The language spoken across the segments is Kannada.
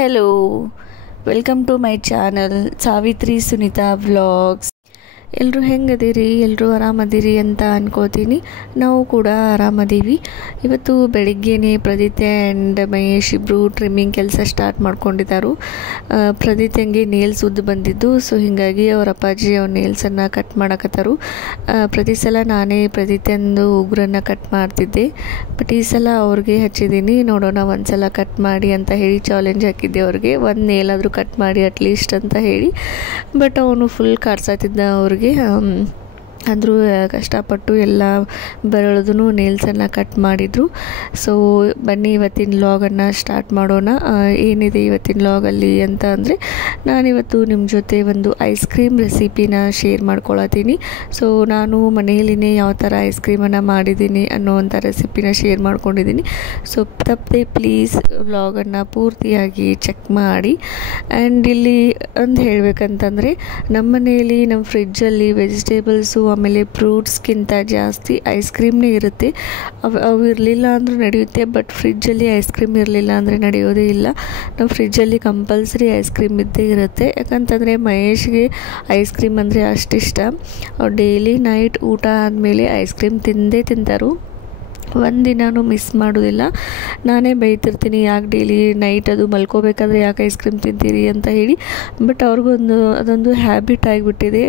Hello, welcome to my channel Savitri Sunita Vlogs. ಎಲ್ಲರೂ ಹೆಂಗದಿರಿ, ಎಲ್ಲರೂ ಆರಾಮದಿರಿ ಅಂತ ಅನ್ಕೋತೀನಿ. ನಾವು ಕೂಡ ಆರಾಮದೀವಿ. ಇವತ್ತು ಬೆಳಿಗ್ಗೆನೇ ಪ್ರದಿತ್ಯ ಆ್ಯಂಡ್ ಮಹೇಶ್ ಇಬ್ಬರು ಟ್ರಿಮ್ಮಿಂಗ್ ಕೆಲಸ ಸ್ಟಾರ್ಟ್ ಮಾಡ್ಕೊಂಡಿದ್ದಾರೆ. ಪ್ರದಿತ್ಯಂಗೆ ನೇಲ್ಸ್ ಉದ್ದು ಬಂದಿದ್ದು, ಸೊ ಹೀಗಾಗಿ ಅವ್ರ ಅಪ್ಪಾಜಿ ಅವ್ರ ನೇಲ್ಸನ್ನು ಕಟ್ ಮಾಡಕತ್ತಾರು. ಪ್ರತಿ ಸಲ ನಾನೇ ಪ್ರದಿತ್ಯಂದು ಉಗುರನ್ನು ಕಟ್ ಮಾಡ್ತಿದ್ದೆ, ಬಟ್ ಈ ಸಲ ಅವ್ರಿಗೆ ಹಚ್ಚಿದ್ದೀನಿ. ನೋಡೋಣ ಒಂದ್ಸಲ ಕಟ್ ಮಾಡಿ ಅಂತ ಹೇಳಿ ಚಾಲೆಂಜ್ ಹಾಕಿದ್ದೆ ಅವ್ರಿಗೆ, ಒಂದು ನೇಲಾದರೂ ಕಟ್ ಮಾಡಿ ಅಟ್ಲೀಸ್ಟ್ ಅಂತ ಹೇಳಿ. ಬಟ್ ಅವನು ಫುಲ್ ಕಾಡ್ಸತ್ತಿದ್ದ ಅವ್ರಿಗೆ. ಅಂದರೂ ಕಷ್ಟಪಟ್ಟು ಎಲ್ಲ ಬೆರಳದೂ ನೇಲ್ಸನ್ನು ಕಟ್ ಮಾಡಿದರು. ಸೊ ಬನ್ನಿ ಇವತ್ತಿನ ವ್ಲಾಗನ್ನು ಸ್ಟಾರ್ಟ್ ಮಾಡೋಣ. ಏನಿದೆ ಇವತ್ತಿನ ವ್ಲಾಗಲ್ಲಿ ಅಂತ ಅಂದರೆ, ನಾನಿವತ್ತು ನಿಮ್ಮ ಜೊತೆ ಒಂದು ಐಸ್ ಕ್ರೀಮ್ ರೆಸಿಪಿನ ಶೇರ್ ಮಾಡ್ಕೊಳತ್ತೀನಿ. ಸೊ ನಾನು ಮನೆಯಲ್ಲಿನೇ ಯಾವ ಥರ ಐಸ್ ಕ್ರೀಮನ್ನು ಮಾಡಿದ್ದೀನಿ ಅನ್ನೋವಂಥ ರೆಸಿಪಿನ ಶೇರ್ ಮಾಡ್ಕೊಂಡಿದ್ದೀನಿ. ಸೊ ತಪ್ಪದೆ ಪ್ಲೀಸ್ ವ್ಲಾಗನ್ನು ಪೂರ್ತಿಯಾಗಿ ಚೆಕ್ ಮಾಡಿ. ಆ್ಯಂಡ್ ಇಲ್ಲಿ ಒಂದು ಹೇಳಬೇಕಂತಂದರೆ, ನಮ್ಮ ಮನೆಯಲ್ಲಿ ನಮ್ಮ ಫ್ರಿಜ್ಜಲ್ಲಿ ವೆಜಿಟೇಬಲ್ಸು ಆಮೇಲೆ ಫ್ರೂಟ್ಸ್ಗಿಂತ ಜಾಸ್ತಿ ಐಸ್ ಕ್ರೀಮ್ನೇ ಇರುತ್ತೆ. ಅವು ಇರಲಿಲ್ಲ ಅಂದರೂ ನಡೆಯುತ್ತೆ, ಬಟ್ ಫ್ರಿಜ್ಜಲ್ಲಿ ಐಸ್ ಕ್ರೀಮ್ ಇರಲಿಲ್ಲ ಅಂದರೆ ನಡೆಯೋದೇ ಇಲ್ಲ. ನಮ್ಮ ಫ್ರಿಜ್ಜಲ್ಲಿ ಕಂಪಲ್ಸರಿ ಐಸ್ ಕ್ರೀಮ್ ಇದ್ದೇ ಇರುತ್ತೆ. ಯಾಕಂತಂದರೆ ಮಹೇಶ್ಗೆ ಐಸ್ ಕ್ರೀಮ್ ಅಂದರೆ ಅಷ್ಟಿಷ್ಟ. ಅವ್ರು ಡೈಲಿ ನೈಟ್ ಊಟ ಆದಮೇಲೆ ಐಸ್ ಕ್ರೀಮ್ ತಿಂದೇ ತಿಂತಾರು, ಒಂದಿನೂ ಮಿಸ್ ಮಾಡೋದಿಲ್ಲ. ನಾನೇ ಬೈತಿರ್ತೀನಿ, ಯಾಕೆ ಡೈಲಿ ನೈಟ್ ಅದು ಮಲ್ಕೋಬೇಕಾದ್ರೆ ಯಾಕೆ ಐಸ್ ಕ್ರೀಮ್ ತಿಂತೀರಿ ಅಂತ ಹೇಳಿ. ಬಟ್ ಅದೊಂದು ಹ್ಯಾಬಿಟ್ ಆಗಿಬಿಟ್ಟಿದೆ.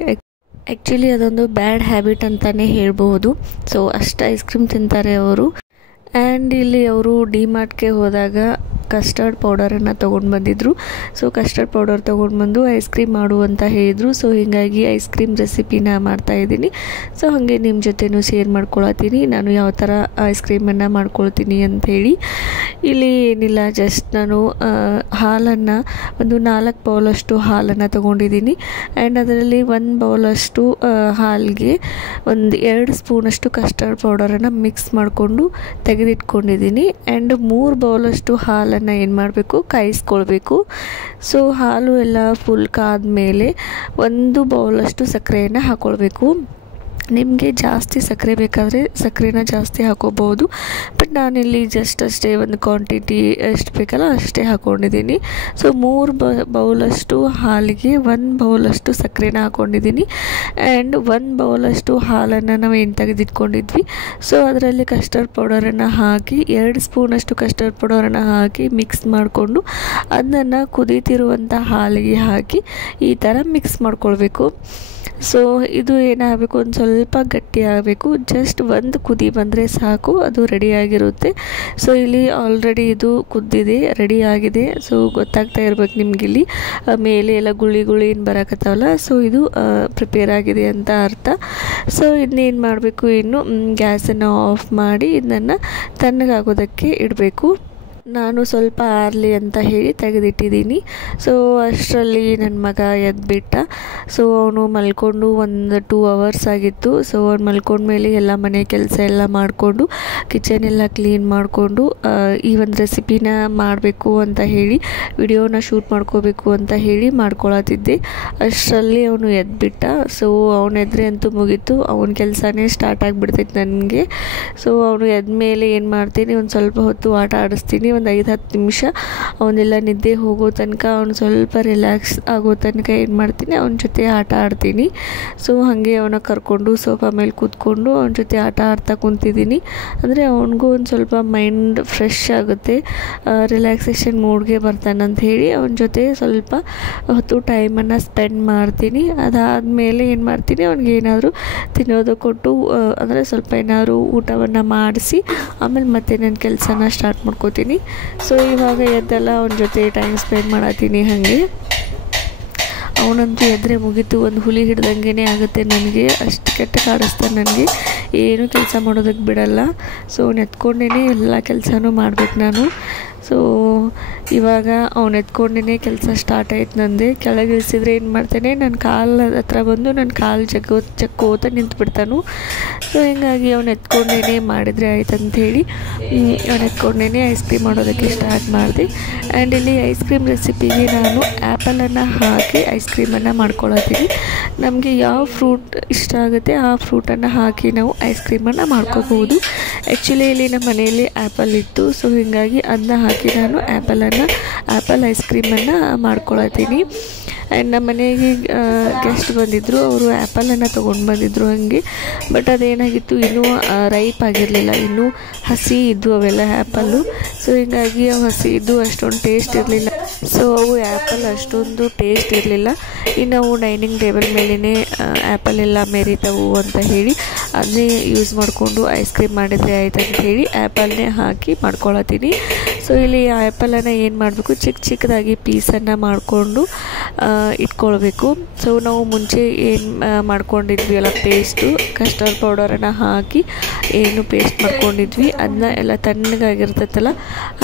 ಆ್ಯಕ್ಚುಲಿ ಅದೊಂದು ಬ್ಯಾಡ್ ಹ್ಯಾಬಿಟ್ ಅಂತಲೇ ಹೇಳ್ಬೋದು. ಸೊ ಅಷ್ಟು ಐಸ್ ಕ್ರೀಮ್ ತಿಂತಾರೆ ಅವರು. ಆ್ಯಂಡ್ ಇಲ್ಲಿ ಅವರು ಡಿಮಾರ್ಟ್ಗೆ ಹೋದಾಗ ಕಸ್ಟರ್ಡ್ ಪೌಡರನ್ನು ತೊಗೊಂಡು ಬಂದಿದ್ದರು. ಸೊ ಕಸ್ಟರ್ಡ್ ಪೌಡರ್ ತೊಗೊಂಡು ಬಂದು ಐಸ್ ಕ್ರೀಮ್ ಮಾಡು ಅಂತ ಹೇಳಿದರು. ಸೊ ಹೀಗಾಗಿ ಐಸ್ ಕ್ರೀಮ್ ರೆಸಿಪಿನ ಮಾಡ್ತಾಯಿದ್ದೀನಿ. ಸೊ ಹಾಗೆ ನಿಮ್ಮ ಜೊತೆನೂ ಶೇರ್ ಮಾಡ್ಕೊಳತ್ತೀನಿ ನಾನು ಯಾವ ಥರ ಐಸ್ ಕ್ರೀಮನ್ನು ಮಾಡ್ಕೊಳ್ತೀನಿ ಅಂಥೇಳಿ. ಇಲ್ಲಿ ಏನಿಲ್ಲ, ಜಸ್ಟ್ ನಾನು ಹಾಲನ್ನು ಒಂದು 4 ಬೌಲಷ್ಟು ಹಾಲನ್ನು ತೊಗೊಂಡಿದ್ದೀನಿ. ಆ್ಯಂಡ್ ಅದರಲ್ಲಿ 1 ಬೌಲಷ್ಟು ಹಾಲಿಗೆ ಒಂದು 2 ಸ್ಪೂನಷ್ಟು ಕಸ್ಟರ್ಡ್ ಪೌಡರನ್ನು ಮಿಕ್ಸ್ ಮಾಡಿಕೊಂಡು ತೆಗೆದಿಟ್ಕೊಂಡಿದ್ದೀನಿ. ಆ್ಯಂಡ್ 3 ಬೌಲಷ್ಟು ಹಾಲನ್ನು ಏನು ಮಾಡಬೇಕು, ಕಾಯಿಸ್ಕೊಳ್ಬೇಕು. ಸೊ ಹಾಲು ಎಲ್ಲ ಫುಲ್ ಕಾದ್ಮೇಲೆ 1 ಬೌಲಷ್ಟು ಸಕ್ಕರೆಯನ್ನು ಹಾಕ್ಕೊಳ್ಬೇಕು. ನಿಮಗೆ ಜಾಸ್ತಿ ಸಕ್ಕರೆ ಬೇಕಾದರೆ ಸಕ್ಕರೆನ ಜಾಸ್ತಿ ಹಾಕೋಬೋದು, ಬಟ್ ನಾನಿಲ್ಲಿ ಜಸ್ಟ್ ಅಷ್ಟೇ ಒಂದು ಕ್ವಾಂಟಿಟಿ ಎಷ್ಟು ಬೇಕಲ್ಲ ಅಷ್ಟೇ ಹಾಕ್ಕೊಂಡಿದ್ದೀನಿ. ಸೊ 3 ಬೌಲಷ್ಟು ಹಾಲಿಗೆ 1 ಬೌಲಷ್ಟು ಸಕ್ಕರೆನ ಹಾಕ್ಕೊಂಡಿದ್ದೀನಿ. ಆ್ಯಂಡ್ 1 ಬೌಲಷ್ಟು ಹಾಲನ್ನು ನಾವು ಏನು ತೆಗೆದಿಟ್ಕೊಂಡಿದ್ವಿ, ಸೊ ಅದರಲ್ಲಿ ಕಸ್ಟರ್ಡ್ ಪೌಡರನ್ನು ಹಾಕಿ 2 ಸ್ಪೂನಷ್ಟು ಕಸ್ಟರ್ಡ್ ಪೌಡರನ್ನು ಹಾಕಿ ಮಿಕ್ಸ್ ಮಾಡಿಕೊಂಡು ಅದನ್ನು ಕುದೀತಿರುವಂಥ ಹಾಲಿಗೆ ಹಾಕಿ ಈ ಥರ ಮಿಕ್ಸ್ ಮಾಡ್ಕೊಳ್ಬೇಕು. ಸೊ ಇದು ಏನಾಗಬೇಕು, ಒಂದು ಸ್ವಲ್ಪ ಗಟ್ಟಿ ಆಗಬೇಕು. ಜಸ್ಟ್ 1 ಕುದಿ ಬಂದರೆ ಸಾಕು, ಅದು ರೆಡಿಯಾಗಿರುತ್ತೆ. ಸೊ ಇಲ್ಲಿ ಆಲ್ರೆಡಿ ಇದು ಕುದ್ದಿದೆ, ರೆಡಿ ಆಗಿದೆ. ಸೊ ಗೊತ್ತಾಗ್ತಾ ಇರ್ಬೇಕು ನಿಮಗಿಲ್ಲಿ ಮೇಲೆ ಎಲ್ಲ ಗುಳಿ ಏನು ಬರೋಕತ್ತಾವಲ್ಲ, ಸೊ ಇದು ಪ್ರಿಪೇರ್ ಆಗಿದೆ ಅಂತ ಅರ್ಥ. ಸೊ ಇದನ್ನೇನು ಮಾಡಬೇಕು, ಇನ್ನು ಗ್ಯಾಸನ್ನು ಆಫ್ ಮಾಡಿ ಇದನ್ನು ತಣ್ಣಗಾಗೋದಕ್ಕೆ ಇಡಬೇಕು. ನಾನು ಸ್ವಲ್ಪ ಆರಲಿ ಅಂತ ಹೇಳಿ ತೆಗೆದಿಟ್ಟಿದ್ದೀನಿ. ಸೊ ಅಷ್ಟರಲ್ಲಿ ನನ್ನ ಮಗ ಎದ್ಬಿಟ್ಟ. ಸೊ ಅವನು ಮಲ್ಕೊಂಡು ಒಂದು 2 ಅವರ್ಸ್ ಆಗಿತ್ತು. ಸೊ ಅವ್ನು ಮಲ್ಕೊಂಡ್ಮೇಲೆ ಎಲ್ಲ ಮನೆ ಕೆಲಸ ಎಲ್ಲ ಮಾಡಿಕೊಂಡು ಕಿಚನ್ ಎಲ್ಲ ಕ್ಲೀನ್ ಮಾಡಿಕೊಂಡು ಈ ಒಂದು ರೆಸಿಪಿನ ಮಾಡಬೇಕು ಅಂತ ಹೇಳಿ ವಿಡಿಯೋನ ಶೂಟ್ ಮಾಡ್ಕೋಬೇಕು ಅಂತ ಹೇಳಿ ಮಾಡ್ಕೊಳತ್ತಿದ್ದೆ. ಅಷ್ಟರಲ್ಲಿ ಅವನು ಎದ್ಬಿಟ್ಟ. ಸೊ ಅವನು ಎದ್ರೆ ಅಂತೂ ಮುಗೀತು, ಅವನ ಕೆಲಸನೇ ಸ್ಟಾರ್ಟ್ ಆಗಿಬಿಡ್ತೈತೆ ನನಗೆ. ಸೊ ಅವನು ಎದ್ಮೇಲೆ ಏನು ಮಾಡ್ತೀನಿ, ಒಂದು ಸ್ವಲ್ಪ ಹೊತ್ತು ಆಟ ಆಡಿಸ್ತೀನಿ. ಒಂದು 5-10 ನಿಮಿಷ ಅವನ್ನೆಲ್ಲ ನಿದ್ದೆ ಹೋಗೋ ತನಕ, ಅವ್ನು ಸ್ವಲ್ಪ ರಿಲ್ಯಾಕ್ಸ್ ಆಗೋ ತನಕ ಏನು ಮಾಡ್ತೀನಿ, ಅವನ ಜೊತೆ ಆಟ ಆಡ್ತೀನಿ. ಸೊ ಹಾಗೆ ಅವನ ಕರ್ಕೊಂಡು ಸೋಫಾ ಮೇಲೆ ಕೂತ್ಕೊಂಡು ಅವನ ಜೊತೆ ಆಟ ಆಡ್ತಾ ಕುಂತಿದ್ದೀನಿ. ಅಂದರೆ ಅವನಿಗೂ ಒಂದು ಸ್ವಲ್ಪ ಮೈಂಡ್ ಫ್ರೆಶ್ ಆಗುತ್ತೆ, ರಿಲ್ಯಾಕ್ಸೇಷನ್ ಮೂಡ್ಗೆ ಬರ್ತಾನಂತ ಹೇಳಿ ಅವನ ಜೊತೆ ಸ್ವಲ್ಪ ಹೊತ್ತು ಟೈಮನ್ನು ಸ್ಪೆಂಡ್ ಮಾಡ್ತೀನಿ. ಅದಾದಮೇಲೆ ಏನು ಮಾಡ್ತೀನಿ, ಅವ್ನಿಗೆ ಏನಾದರೂ ತಿನ್ನೋದು ಕೊಟ್ಟು, ಅಂದರೆ ಸ್ವಲ್ಪ ಏನಾದರೂ ಊಟವನ್ನು ಮಾಡಿಸಿ ಆಮೇಲೆ ಮತ್ತೆ ನನ್ನ ಕೆಲಸನ ಸ್ಟಾರ್ಟ್ ಮಾಡ್ಕೋತೀನಿ. ಸೊ ಇವಾಗ ಎದ್ದೆಲ್ಲ ಅವನ ಜೊತೆ ಟೈಮ್ ಸ್ಪೆಂಡ್ ಮಾಡತ್ತೀನಿ. ಹಾಗೆ ಅವನಂತೂ ಎದ್ರೆ ಮುಗೀತು, ಒಂದು ಹುಲಿ ಹಿಡ್ದಂಗೆ ಆಗುತ್ತೆ ನನಗೆ. ಅಷ್ಟು ಕೆಟ್ಟ ಕಾಡಿಸ್ತಾನೆ ನನಗೆ, ಏನೂ ಕೆಲಸ ಮಾಡೋದಕ್ಕೆ ಬಿಡಲ್ಲ. ಸೊ ಅವ್ನು ಎತ್ಕೊಂಡೇ ಎಲ್ಲ ಕೆಲಸನೂ ಮಾಡ್ಬೇಕು ನಾನು. ಸೊ ಇವಾಗ ಅವ್ನು ಎತ್ಕೊಂಡೇ ಕೆಲಸ ಸ್ಟಾರ್ಟ್ ಆಯ್ತು ನಂದೆ. ಕೆಳಗೆ ಇಳಿಸಿದ್ರೆ ಏನು ಮಾಡ್ತಾನೆ, ನನ್ನ ಕಾಲು ಹತ್ರ ಬಂದು ನನ್ನ ಕಾಲು ಜಕ್ಕೋತ ನಿಂತುಬಿಡ್ತಾನು. ಸೊ ಹೀಗಾಗಿ ಅವ್ನು ಎತ್ಕೊಂಡೇ ಮಾಡಿದರೆ ಆಯ್ತು ಅಂಥೇಳಿ ಅವ್ನು ಎತ್ಕೊಂಡೇ ಐಸ್ ಕ್ರೀಮ್ ಮಾಡೋದಕ್ಕೆ ಸ್ಟಾರ್ಟ್ ಮಾಡಿದೆ. ಆ್ಯಂಡ್ ಇಲ್ಲಿ ಐಸ್ ಕ್ರೀಮ್ ರೆಸಿಪಿಗೆ ನಾನು ಆ್ಯಪಲನ್ನು ಹಾಕಿ ಐಸ್ ಕ್ರೀಮನ್ನು ಮಾಡ್ಕೊಳತ್ತೀನಿ. ನಮಗೆ ಯಾವ ಫ್ರೂಟ್ ಇಷ್ಟ ಆಗುತ್ತೆ ಆ ಫ್ರೂಟನ್ನು ಹಾಕಿ ನಾವು ಐಸ್ ಕ್ರೀಮನ್ನು ಮಾಡ್ಕೋಬೋದು. ಆ್ಯಕ್ಚುಲಿ ಇಲ್ಲಿ ನಮ್ಮ ಮನೆಯಲ್ಲಿ ಆ್ಯಪಲ್ ಇತ್ತು, ಸೊ ಹೀಗಾಗಿ ಅದನ್ನ ಹಾಕಿ ನಾನು ಆ್ಯಪಲ್ ಐಸ್ ಕ್ರೀಮನ್ನು ಮಾಡ್ಕೊಳತ್ತೀನಿ. ಆ್ಯಂಡ್ ನಮ್ಮ ಮನೆಗೆ ಗೆಸ್ಟ್ ಬಂದಿದ್ದರು, ಅವರು ಆ್ಯಪಲನ್ನು ತೊಗೊಂಡು ಬಂದಿದ್ದರು ಹಾಗೆ. ಬಟ್ ಅದೇನಾಗಿತ್ತು, ಇನ್ನೂ ರೈಪ್ ಆಗಿರಲಿಲ್ಲ, ಇನ್ನೂ ಹಸಿ ಇದ್ದವು ಅವೆಲ್ಲ ಆ್ಯಪಲ್ಲು. ಸೊ ಹೀಗಾಗಿ ಅವು ಹಸಿ ಇದ್ದು ಅಷ್ಟೊಂದು ಟೇಸ್ಟ್ ಇರಲಿಲ್ಲ. ಸೊ ಅವು ಆ್ಯಪಲ್ ಅಷ್ಟೊಂದು ಟೇಸ್ಟ್ ಇರಲಿಲ್ಲ. ಇನ್ನು ಅವು ಡೈನಿಂಗ್ ಟೇಬಲ್ ಮೇಲೇ ಆ್ಯಪಲ್ ಎಲ್ಲ ಮೆರಿತವು ಅಂತ ಹೇಳಿ ಅದನ್ನೇ ಯೂಸ್ ಮಾಡಿಕೊಂಡು ಐಸ್ ಕ್ರೀಮ್ ಮಾಡಿದರೆ ಆಯ್ತು ಅಂತ ಹೇಳಿ ಆ್ಯಪಲ್ನೇ ಹಾಕಿ ಮಾಡ್ಕೊಳತ್ತೀನಿ. ಸೊ ಇಲ್ಲಿ ಆ್ಯಪಲನ್ನು ಏನು ಮಾಡಬೇಕು, ಚಿಕ್ಕದಾಗಿ ಪೀಸನ್ನು ಮಾಡಿಕೊಂಡು ಇಟ್ಕೊಳ್ಬೇಕು. ಸೊ ನಾವು ಮುಂಚೆ ಏನು ಮಾಡ್ಕೊಂಡಿದ್ವಿ ಅಲ್ಲ ಪೇಸ್ಟು, ಕಸ್ಟರ್ಡ್ ಪೌಡರನ್ನು ಹಾಕಿ ಏನು ಪೇಸ್ಟ್ ಮಾಡ್ಕೊಂಡಿದ್ವಿ ಅದನ್ನ ಎಲ್ಲ ತಣ್ಣಗಾಗಿರ್ತೈತಲ್ಲ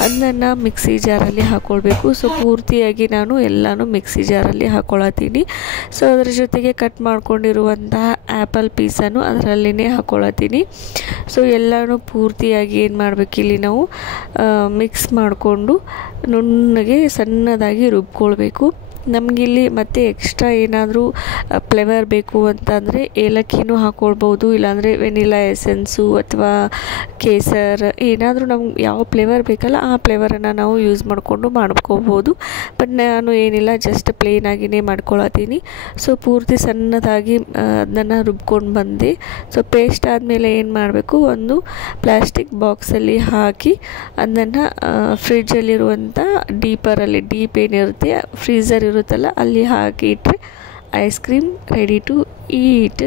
ಅದನ್ನು ಮಿಕ್ಸಿ ಜಾರಲ್ಲಿ ಹಾಕ್ಕೊಳ್ಬೇಕು. ಸೊ ಪೂರ್ತಿಯಾಗಿ ನಾನು ಎಲ್ಲನೂ ಮಿಕ್ಸಿ ಜಾರಲ್ಲಿ ಹಾಕ್ಕೊಳತ್ತೀನಿ. ಸೊ ಅದರ ಜೊತೆಗೆ ಕಟ್ ಮಾಡ್ಕೊಂಡಿರುವಂತಹ ಆ್ಯಪಲ್ ಪೀಸನ್ನು ಅದರಲ್ಲಿನೇ ಹಾಕ್ಕೊಳತ್ತೀನಿ. ಸೊ ಎಲ್ಲನೂ ಪೂರ್ತಿಯಾಗಿ ಏನು ಮಾಡಬೇಕು, ಇಲ್ಲಿ ನಾವು ಮಿಕ್ಸ್ ಮಾಡಿಕೊಂಡು ನುಣ್ಣಗೆ ಸಣ್ಣದಾಗಿ ರುಬ್ಕೊಳ್ಬೇಕು. ನಮಗಿಲ್ಲಿ ಮತ್ತೆ ಎಕ್ಸ್ಟ್ರಾ ಏನಾದರೂ ಫ್ಲೇವರ್ ಬೇಕು ಅಂತಂದರೆ ಏಲಕ್ಕಿನೂ ಹಾಕ್ಕೊಳ್ಬೋದು, ಇಲ್ಲಾಂದರೆ ವೆನಿಲಾ ಎಸೆನ್ಸು ಅಥವಾ ಕೇಸರ್ ಏನಾದರೂ ನಮ್ಗೆ ಯಾವ ಫ್ಲೇವರ್ ಬೇಕಲ್ಲ ಆ ಫ್ಲೇವರನ್ನು ನಾವು ಯೂಸ್ ಮಾಡಿಕೊಂಡು ಮಾಡ್ಕೋಬೋದು. ಬಟ್ ನಾನು ಏನಿಲ್ಲ, ಜಸ್ಟ್ ಪ್ಲೇನಾಗಿಯೇ ಮಾಡ್ಕೊಳತ್ತೀನಿ. ಸೊ ಪೂರ್ತಿ ಸಣ್ಣದಾಗಿ ಅದನ್ನು ರುಬ್ಕೊಂಡು ಬಂದೆ. ಸೊ ಪೇಸ್ಟ್ ಆದಮೇಲೆ ಏನು ಮಾಡಬೇಕು, ಒಂದು ಪ್ಲಾಸ್ಟಿಕ್ ಬಾಕ್ಸಲ್ಲಿ ಹಾಕಿ ಅದನ್ನು ಫ್ರಿಜ್ಜಲ್ಲಿರುವಂಥ ಡೀಪ್ ಏನಿರುತ್ತೆ ಫ್ರೀಝರ್ ಇರುತ್ತಲ್ಲ ಅಲ್ಲಿ ಹಾಕಿ ಇಟ್ಟರೆ ice cream ready to eat.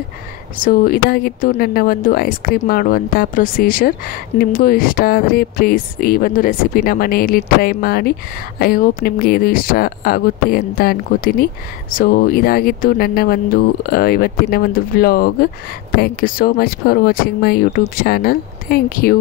So ಇದಾಗಿತ್ತು ನನ್ನ ಒಂದು ಐಸ್ ಕ್ರೀಮ್ ಮಾಡುವಂಥ ಪ್ರೊಸೀಜರ್. ನಿಮಗೂ ಇಷ್ಟ ಆದರೆ ಪ್ಲೀಸ್ ಈ ಒಂದು ರೆಸಿಪಿನ ಮನೆಯಲ್ಲಿ ಟ್ರೈ ಮಾಡಿ. ಐ ಹೋಪ್ ನಿಮಗೆ ಇದು ಇಷ್ಟ ಆಗುತ್ತೆ ಅಂತ ಅನ್ಕೋತೀನಿ. ಸೊ ಇದಾಗಿತ್ತು ನನ್ನ ಒಂದು ಇವತ್ತಿನ ಒಂದು vlog. Thank you so much for watching my YouTube channel. Thank you.